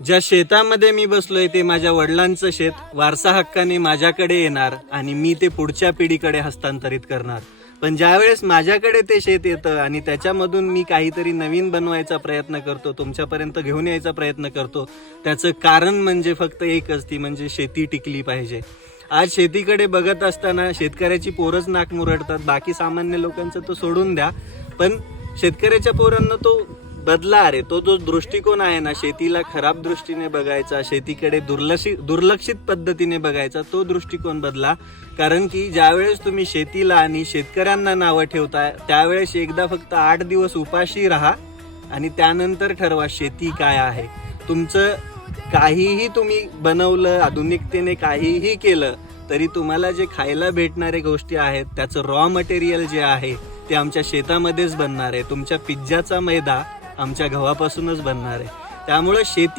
ज्या शेतामध्ये मी बसलोय ते माझ्या वडिलांचं शेत वारसा हक्काने माझ्याकडे येणार आणि मी ते पुढच्या पिढीकडे हस्तांतरित करणार. पण ज्यावेळेस माझ्याकडे ते शेत येतं आणि त्याच्यामधून मी काहीतरी नवीन बनवायचा प्रयत्न करतो, तुमच्यापर्यंत घेऊन यायचा प्रयत्न करतो, त्याचं कारण म्हणजे फक्त एकच, ती म्हणजे शेती टिकली पाहिजे. आज शेतीकडे बघत असताना शेतकऱ्याची पोरच नाक मुरडतात, बाकी सामान्य लोकांचं तो सोडून द्या, पण शेतकऱ्याच्या पोरांना तो बदला. अरे तो जो दृष्टिकोन आहे ना, शेतीला खराब दृष्टीने बघायचा, शेतीकडे दुर्लक्षित पद्धतीने बघायचा, तो दृष्टिकोन बदला. कारण की ज्यावेळेस तुम्ही शेतीला आणि शेतकऱ्यांना नावं ठेवताय त्यावेळेस एकदा फक्त 8 दिवस उपाशी राहा आणि त्यानंतर ठरवा शेती काय आहे. तुमचं काहीही तुम्ही बनवलं, आधुनिकतेने काहीही केलं तरी तुम्हाला जे खायला भेटणारे गोष्टी आहेत त्याचं रॉ मटेरियल जे आहे ते आमच्या शेतामध्येच बनणार आहे. तुमच्या पिझ्झाचा मैदा आमच्या गव्हापासूनच बनणार आहे. त्यामुळे शेती